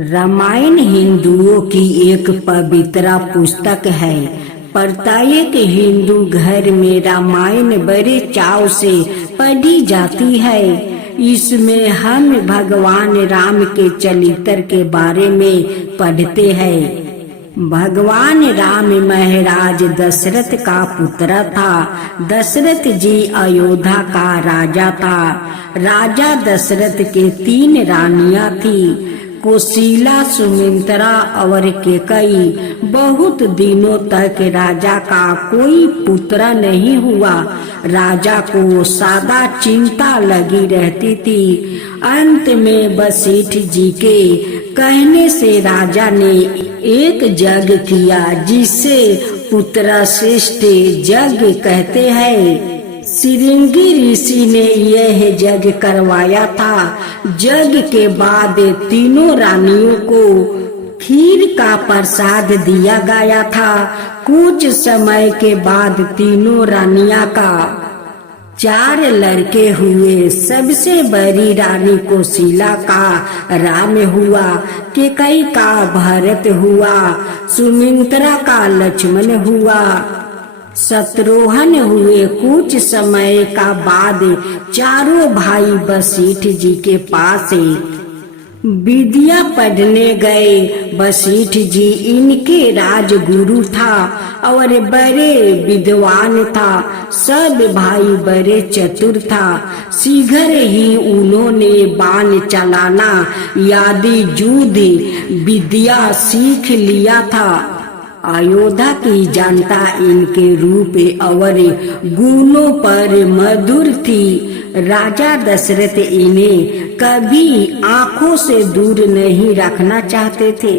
रामायण हिंदुओं की एक पवित्र पुस्तक है। प्रत्येक हिंदू घर में रामायण बड़े चाव से पढ़ी जाती है। इसमें हम भगवान राम के चरित्र के बारे में पढ़ते हैं। भगवान राम महाराज दशरथ का पुत्र था। दशरथ जी अयोध्या का राजा था। राजा दशरथ के 3 रानियां थी, कौशल्या, सुमित्रा और कैकेयी। बहुत दिनों तक राजा का कोई पुत्र नहीं हुआ। राजा को सदा चिंता लगी रहती थी। अंत में वशिष्ठ जी के कहने से राजा ने एक यज्ञ किया, जिसे पुत्र श्रेष्ठ यज्ञ कहते हैं। श्रृंगी ऋषि ने यह यज्ञ करवाया था। यज्ञ के बाद तीनों रानियों को खीर का प्रसाद दिया गया था। कुछ समय के बाद तीनों रानियां का 4 लड़के हुए। सबसे बड़ी रानी कौशल्या का राम हुआ, कैकेयी का भरत हुआ, सुमित्रा का लक्ष्मण हुआ, शत्रुघ्न हुए। कुछ समय का बाद चारों भाई वशिष्ठ जी के पास विद्या पढ़ने गए। वशिष्ठ जी इनके राजगुरु था और बड़े विद्वान था। सब भाई बड़े चतुर था। शीघ्र ही उन्होंने बाण चलाना आदि युद्ध विद्या सीख लिया था। अयोध्या की जनता इनके रूप और गुणों पर मधुर थी। राजा दशरथ इन्हें कभी आंखों से दूर नहीं रखना चाहते थे।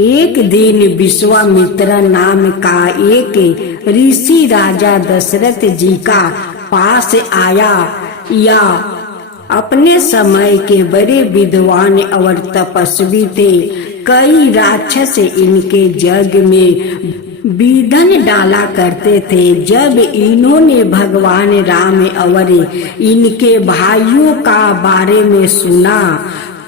एक दिन विश्वामित्र नाम का एक ऋषि राजा दशरथ जी का पास आया। या अपने समय के बड़े विद्वान और तपस्वी थे। कई राक्षस इनके यज्ञ में विघ्न डाला करते थे। जब इन्होंने भगवान राम और इनके भाइयों का बारे में सुना,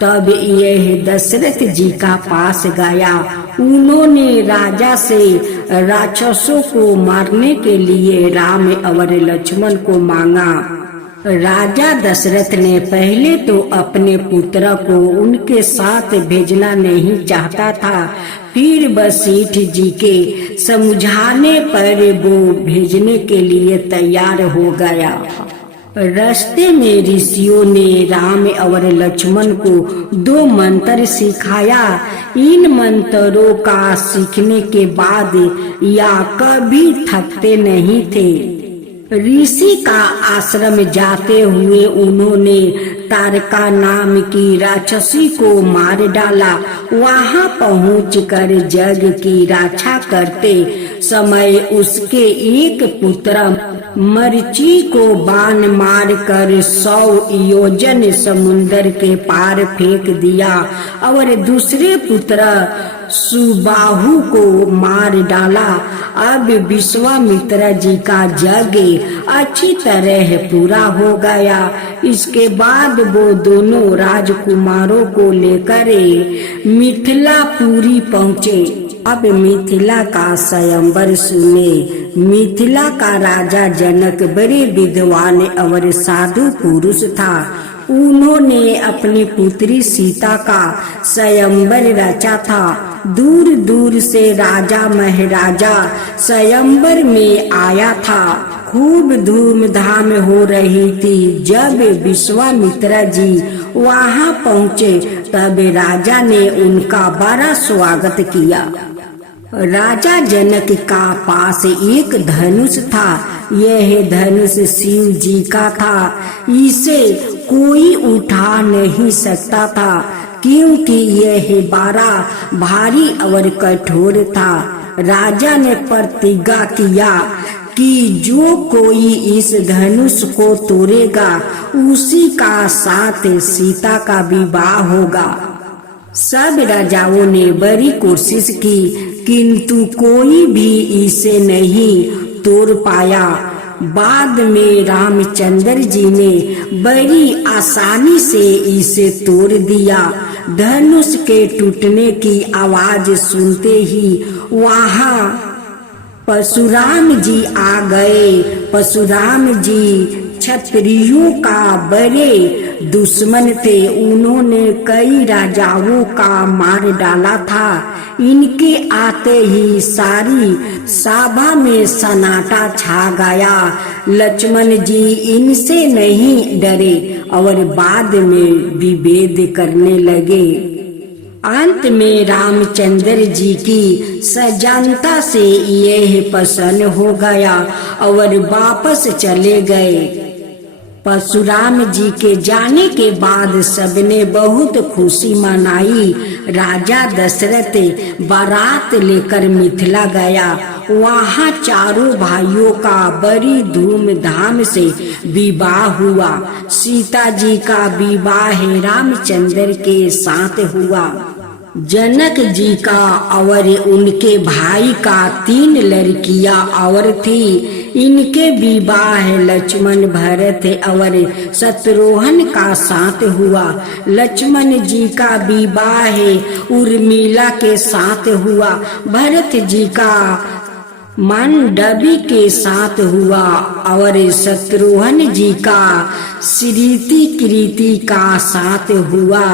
तब यह दशरथ जी का पास गया। उन्होंने राजा से राक्षसों को मारने के लिए राम और लक्ष्मण को मांगा। राजा दशरथ ने पहले तो अपने पुत्र को उनके साथ भेजना नहीं चाहता था। फिर वशिष्ठ जी के समझाने पर वो भेजने के लिए तैयार हो गया। रास्ते में ऋषियों ने राम और लक्ष्मण को 2 मंत्र सिखाया। इन मंत्रों का सीखने के बाद या कभी थकते नहीं थे। ऋषि का आश्रम जाते हुए उन्होंने तारका नाम की राक्षसी को मार डाला। वहां पहुंचकर यज्ञ की रक्षा करते समय उसके एक पुत्र मरीचि को बाण मारकर 100 योजन समुद्र के पार फेंक दिया और दूसरे पुत्र सुबाहु को मार डाला। अब विश्वामित्र जी का यज्ञ अच्छी तरह पूरा हो गया। इसके बाद वो दोनों राजकुमारों को लेकर मिथिलापुरी पहुँचे। अब मिथिला का स्वयंवर सुने। मिथिला का राजा जनक बड़े विद्वान और साधु पुरुष था। उन्होंने अपनी पुत्री सीता का स्वयंवर रचा था। दूर दूर से राजा महाराजा स्वयंवर में आया था। खूब धूमधाम हो रही थी। जब विश्वामित्र जी वहां पहुँचे, तब राजा ने उनका बड़ा स्वागत किया। राजा जनक का पास एक धनुष था। यह धनुष शिव जी का था। इसे कोई उठा नहीं सकता था, क्योंकि यह बड़ा भारी और कठोर था। राजा ने प्रतिज्ञा किया कि जो कोई इस धनुष को तोड़ेगा, उसी का साथ सीता का विवाह होगा। सब राजाओं ने बड़ी कोशिश की, किंतु कोई भी इसे नहीं तोड़ पाया। बाद में रामचंद्र जी ने बड़ी आसानी से इसे तोड़ दिया। धनुष के टूटने की आवाज सुनते ही वहां परशुराम जी आ गए। परशुराम जी क्षत्रियों का बड़े दुश्मन थे। उन्होंने कई राजाओं का मार डाला था। इनके आते ही सारी सभा में सन्नाटा छा गया। लक्ष्मण जी इनसे नहीं डरे और बाद में विभेद करने लगे। अंत में रामचंद्र जी की सजनता से यह प्रसन्न हो गया और वापस चले गए। परशुराम जी के जाने के बाद सबने बहुत खुशी मनाई। राजा दशरथ बारात लेकर मिथिला गया। वहाँ चारों भाइयों का बड़ी धूमधाम से विवाह हुआ। सीता जी का विवाह रामचंद्र के साथ हुआ। जनक जी का और उनके भाई का 3 लड़कियां और थी। इनके विवाह लक्ष्मण भरत और शत्रुघ्न का साथ हुआ। लक्ष्मण जी का विवाह उर्मिला के साथ हुआ। भरत जी का मांडवी के साथ हुआ और शत्रुघ्न जी का श्रीति कृति का साथ हुआ।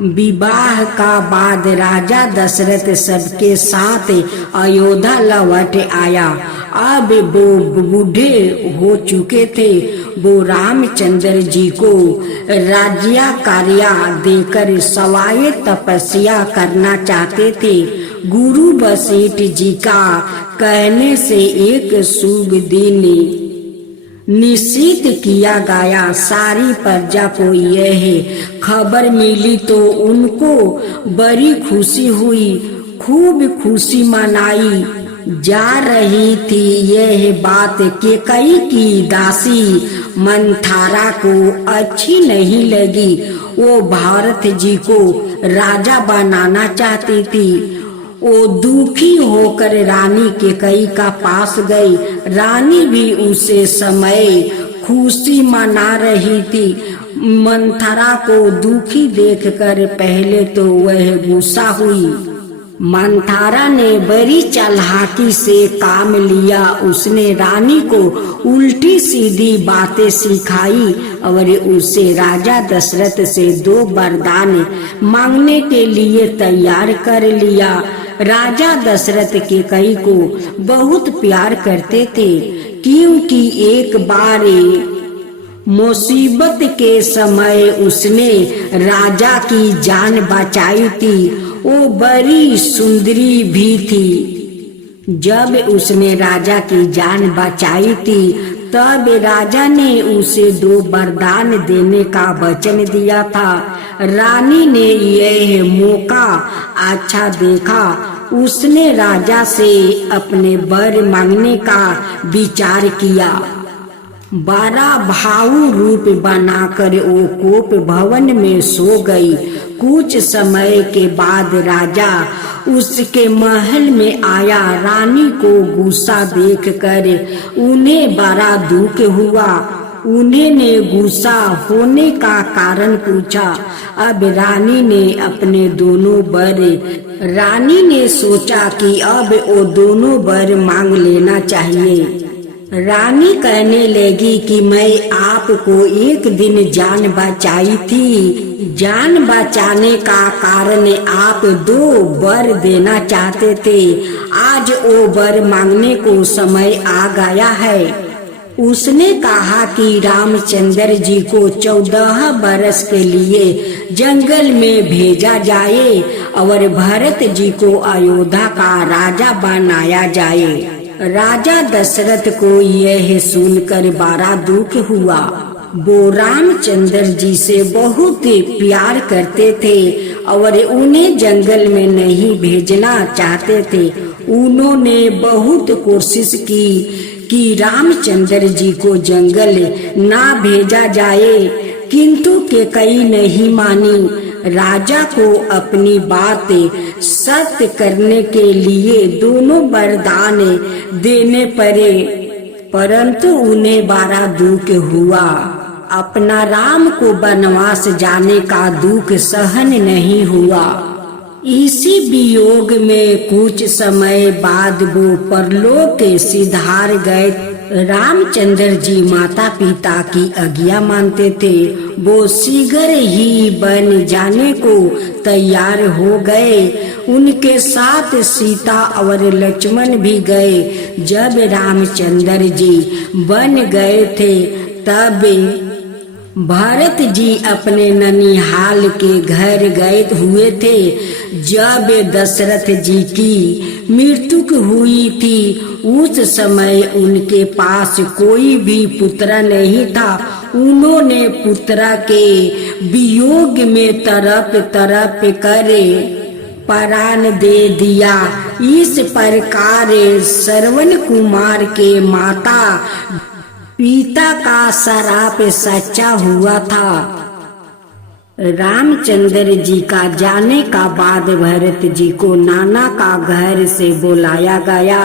विवाह का बाद राजा दशरथ सबके साथ अयोध्या लौट आया। अब वो बूढ़े हो चुके थे। वो रामचंद्र जी को राज्यकार्य देकर सवाए तपस्या करना चाहते थे। गुरु वशिष्ठ जी का कहने से एक शुभ दिन निश्चित किया गया। सारी प्रजा को यह खबर मिली तो उनको बड़ी खुशी हुई। खूब खुशी मनाई जा रही थी। यह बात कैकेयी की दासी मंथरा को अच्छी नहीं लगी। वो भरत जी को राजा बनाना चाहती थी। वो दुखी होकर रानी कैकेयी का पास गई। रानी भी उसे समय खुशी मना रही थी। मंथरा को दुखी देखकर पहले तो वह गुस्सा हुई। मंथरा ने बड़ी चालाकी से काम लिया। उसने रानी को उल्टी सीधी बातें सिखाई और उसे राजा दशरथ से 2 वरदान मांगने के लिए तैयार कर लिया। राजा दशरथ कैकेयी को बहुत प्यार करते थे, क्योंकि एक बार मुसीबत के समय उसने राजा की जान बचाई थी। वो बड़ी सुंदरी भी थी। जब उसने राजा की जान बचाई थी तब राजा ने उसे 2 वरदान देने का वचन दिया था। रानी ने यह मौका अच्छा देखा। उसने राजा से अपने वर मांगने का विचार किया। बड़ा भाऊ रूप बनाकर वो कोप भवन में सो गई। कुछ समय के बाद राजा उसके महल में आया। रानी को गुस्सा देखकर उन्हें बड़ा दुख हुआ। उन्होंने गुस्सा होने का कारण पूछा। अब रानी ने अपने दोनों वर रानी ने सोचा कि अब वो दोनों वर मांग लेना चाहिए। रानी कहने लगी कि मैं आपको एक दिन जान बचाई थी। जान बचाने का कारण आप 2 वर देना चाहते थे। आज वो वर मांगने को समय आ गया है। उसने कहा कि रामचंद्र जी को 14 बरस के लिए जंगल में भेजा जाए और भरत जी को अयोध्या का राजा बनाया जाए। राजा दशरथ को यह सुनकर बड़ा दुख हुआ। वो रामचंद्र जी से बहुत प्यार करते थे और उन्हें जंगल में नहीं भेजना चाहते थे। उन्होंने बहुत कोशिश की कि रामचंद्र जी को जंगल ना भेजा जाए, किंतु कैकेयी नहीं मानी। राजा को अपनी बात सत्य करने के लिए दोनों वरदान देने पड़े, परंतु उन्हें बड़ा दुख हुआ। अपना राम को वनवास जाने का दुख सहन नहीं हुआ। इसी वियोग में कुछ समय बाद वो परलोक सिधार गए। रामचंद्र जी माता पिता की आज्ञा मानते थे। वो शीघ्र ही वन जाने को तैयार हो गए। उनके साथ सीता और लक्ष्मण भी गए। जब रामचंद्र जी वन गए थे तब भरत जी अपने ननिहाल के घर गए हुए थे। जब दशरथ जी की मृत्यु हुई थी उस समय उनके पास कोई भी पुत्र नहीं था। उन्होंने पुत्र के वियोग में तरफ तरफ करे प्राण दे दिया। इस प्रकार श्रवण कुमार के माता पिता का श्राप सच्चा हुआ था। रामचंद्र जी का जाने का बाद भरत जी को नाना का घर से बुलाया गया।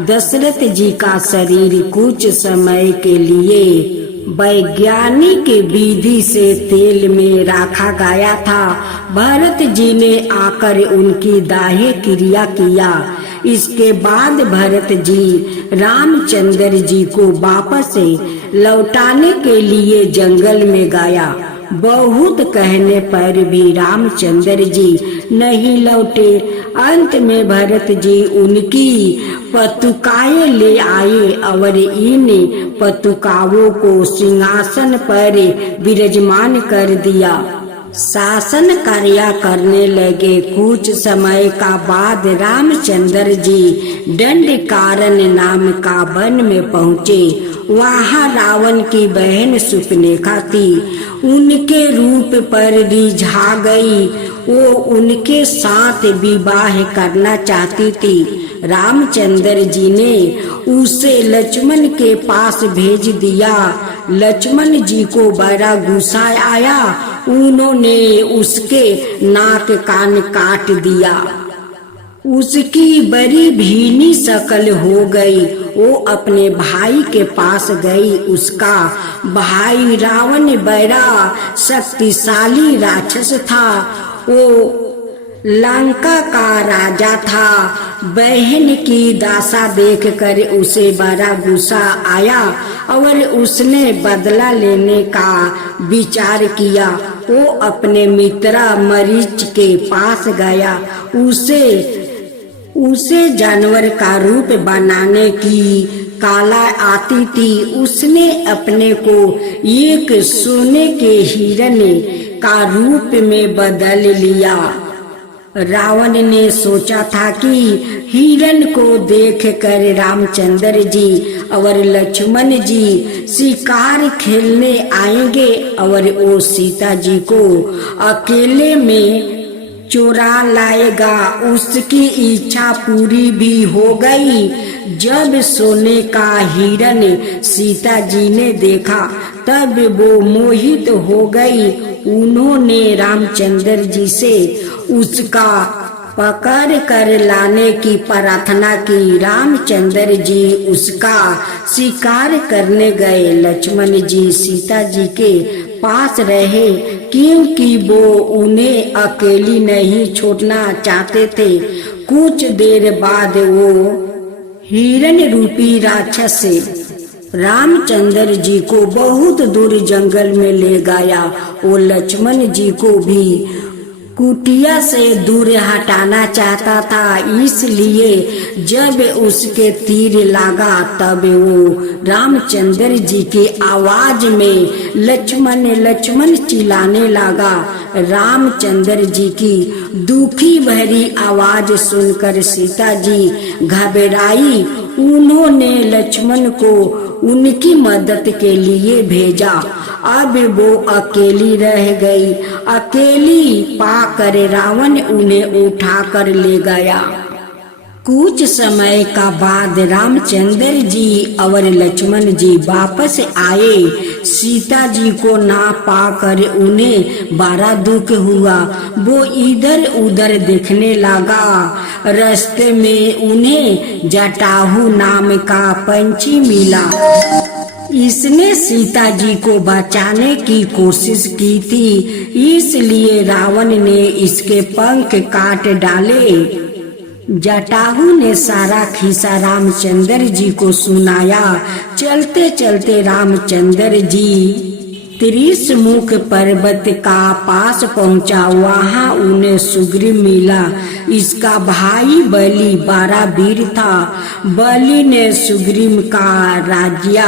दशरथ जी का शरीर कुछ समय के लिए वैज्ञानिक विधि से तेल में रखा गया था। भरत जी ने आकर उनकी दाह क्रिया किया। इसके बाद भरत जी रामचंद्र जी को वापस लौटाने के लिए जंगल में गया। बहुत कहने पर भी रामचंद्र जी नहीं लौटे। अंत में भरत जी उनकी पतुकाएं ले आए और इन पतुकाओं को सिंहासन पर विराजमान कर दिया। शासन कार्य करने लगे। कुछ समय का बाद रामचंद्र जी दंडकारण्य नाम का वन में पहुँचे। वहाँ रावण की बहन सुपनेखा थी। उनके रूप पर रिझा गई। वो उनके साथ विवाह करना चाहती थी। रामचंद्र जी ने उसे लक्ष्मण के पास भेज दिया। लक्ष्मण जी को बड़ा गुस्सा आया। उन्होंने उसके नाक कान काट दिया। उसकी बड़ी भीनी शकल हो गई। वो अपने भाई के पास गई। उसका भाई रावण बड़ा शक्तिशाली राक्षस था। वो लंका का राजा था। बहन की दशा देखकर उसे बड़ा गुस्सा आया और उसने बदला लेने का विचार किया। वो अपने मित्र मरीच के पास गया। उसे जानवर का रूप बनाने की कला आती थी। उसने अपने को एक सोने के हिरण का रूप में बदल लिया। रावण ने सोचा था कि हिरण को देखकर रामचंद्र जी और लक्ष्मण जी शिकार खेलने आएंगे और वो सीता जी को अकेले में चुरा लाएगा। उसकी इच्छा पूरी भी हो गई। जब सोने का हिरण सीता जी ने देखा तब वो मोहित हो गई। उन्होंने रामचंद्र जी से उसका पकड़ कर लाने की प्रार्थना की। रामचंद्र जी उसका शिकार करने गए। लक्ष्मण जी सीता जी के पास रहे क्योंकि वो उन्हें अकेली नहीं छोड़ना चाहते थे। कुछ देर बाद वो हिरण रूपी राक्षस रामचंद्र जी को बहुत दूर जंगल में ले गया। वो लक्ष्मण जी को भी कुटिया से दूर हटाना चाहता था। इसलिए जब उसके तीर लगा तब वो रामचंद्र जी की आवाज में लक्ष्मण लक्ष्मण चिल्लाने लगा। रामचंद्र जी की दुखी भरी आवाज सुनकर सीता जी घबराई। उन्होंने लक्ष्मण को उनकी मदद के लिए भेजा। अब वो अकेली रह गई। अकेली पाकर रावण उन्हें उठाकर ले गया। कुछ समय का बाद रामचंद्र जी और लक्ष्मण जी वापस आए। सीता जी को ना पाकर उन्हें बड़ा दुख हुआ। वो इधर उधर देखने लगा। रास्ते में उन्हें जटाहू नाम का पंछी मिला। इसने सीता जी को बचाने की कोशिश की थी, इसलिए रावण ने इसके पंख काट डाले। जटायु ने सारा खिस्सा रामचंद्र जी को सुनाया। चलते चलते रामचंद्र जी त्रिशमुख पर्वत का पास पहुंचा। वहां उन्हें सुग्रीव मिला। इसका भाई बलि बड़ा वीर था। बलि ने सुग्रीव का राज्य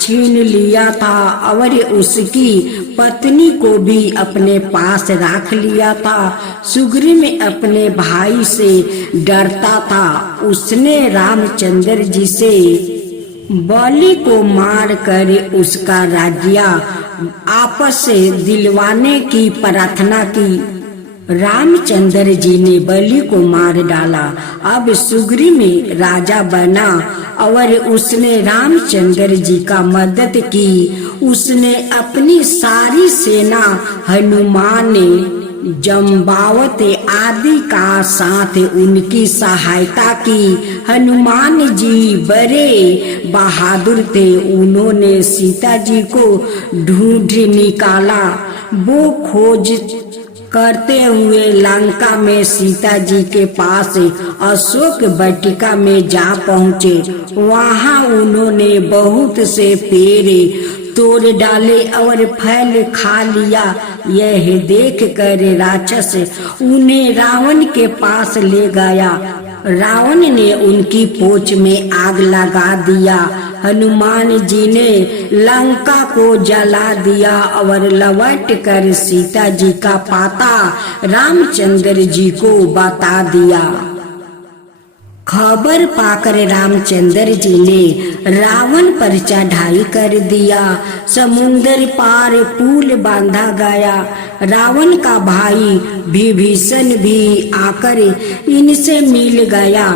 छीन लिया था और उसकी पत्नी को भी अपने पास रख लिया था। सुग्रीव अपने भाई से डरता था। उसने रामचंद्र जी से बलि को मार कर उसका राज्य आपस से दिलवाने की प्रार्थना की। रामचंद्र जी ने बलि को मार डाला। अब सुग्रीव में राजा बना और उसने रामचंद्र जी का मदद की। उसने अपनी सारी सेना हनुमान जम्बावत आदि का साथ उनकी सहायता की। हनुमान जी बड़े बहादुर थे। उन्होंने सीता जी को ढूंढ निकाला। वो खोज करते हुए लंका में सीता जी के पास अशोक वाटिका में जा पहुँचे। वहाँ उन्होंने बहुत से पेड़ तोड़ डाले और फल खा लिया। यह देख कर राक्षस उन्हें रावण के पास ले गया। रावण ने उनकी पोछ में आग लगा दिया। हनुमान जी ने लंका को जला दिया और लौट कर सीता जी का पता रामचंद्र जी को बता दिया। खबर पाकर रामचंद्र जी ने रावण पर चढ़ाई कर दिया। समुद्र पार पुल बांधा गया। रावण का भाई विभीषण भी आकर इनसे मिल गया।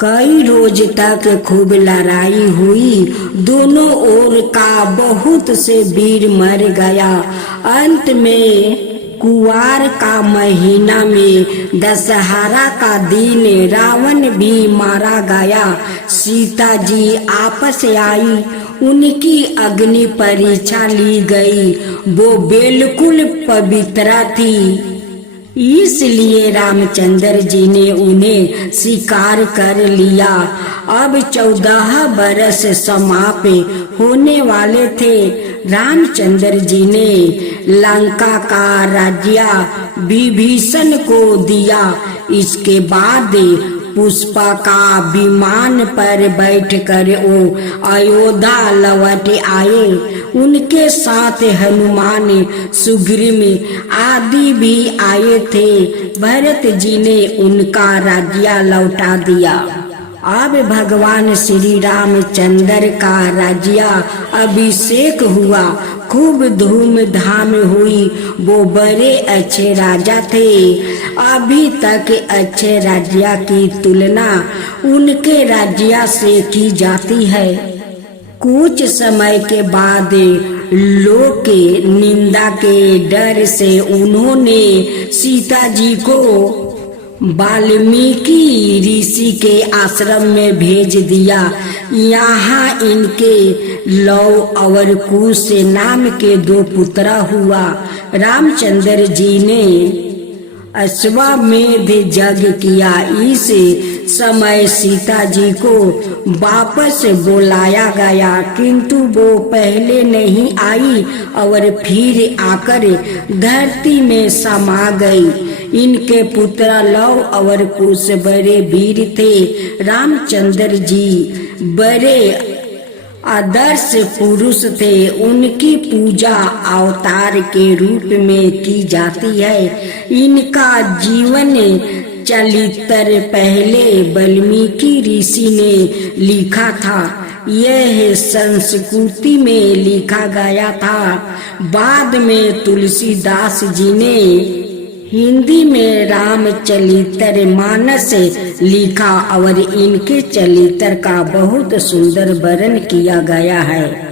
कई रोज तक खूब लड़ाई हुई। दोनों ओर का बहुत से वीर मर गया। अंत में कुवार का महीना में दशहरा का दिन रावण भी मारा गया। सीता जी आपस आई। उनकी अग्नि परीक्षा ली गई। वो बिल्कुल पवित्र थी, इसलिए रामचंद्र जी ने उन्हें स्वीकार कर लिया। अब 14 बरस समाप्त होने वाले थे। रामचंद्र जी ने लंका का राज्य विभीषण को दिया। इसके बाद पुष्पा का विमान पर बैठकर वो अयोध्या लौट आए। उनके साथ हनुमान सुग्रीव आदि भी आए थे। भरत जी ने उनका राज्य लौटा दिया। अब भगवान श्री रामचंद्र का राज्य अभिषेक हुआ। खूब धूमधाम हुई। वो बड़े अच्छे राजा थे। अभी तक अच्छे राज्य की तुलना उनके राज्य से की जाती है। कुछ समय के बाद लोग के निंदा के डर से उन्होंने सीता जी को वाल्मीकि ऋषि के आश्रम में भेज दिया। यहाँ इनके लव और कुश नाम के 2 पुत्र हुआ। रामचंद्र जी ने अश्वमेध यज्ञ किया। इस समय सीता जी को वापस बुलाया गया, किंतु वो पहले नहीं आई और फिर आकर धरती में समा गई। इनके पुत्र लव और कुश बड़े वीर थे। रामचंद्र जी बड़े आदर्श पुरुष थे। उनकी पूजा अवतार के रूप में की जाती है। इनका जीवन चरित्र पहले वाल्मीकि ऋषि ने लिखा था। यह संस्कृति में लिखा गया था। बाद में तुलसीदास जी ने हिंदी में रामचरित्र मानस लिखा और इनके चरित्र का बहुत सुंदर वर्णन किया गया है।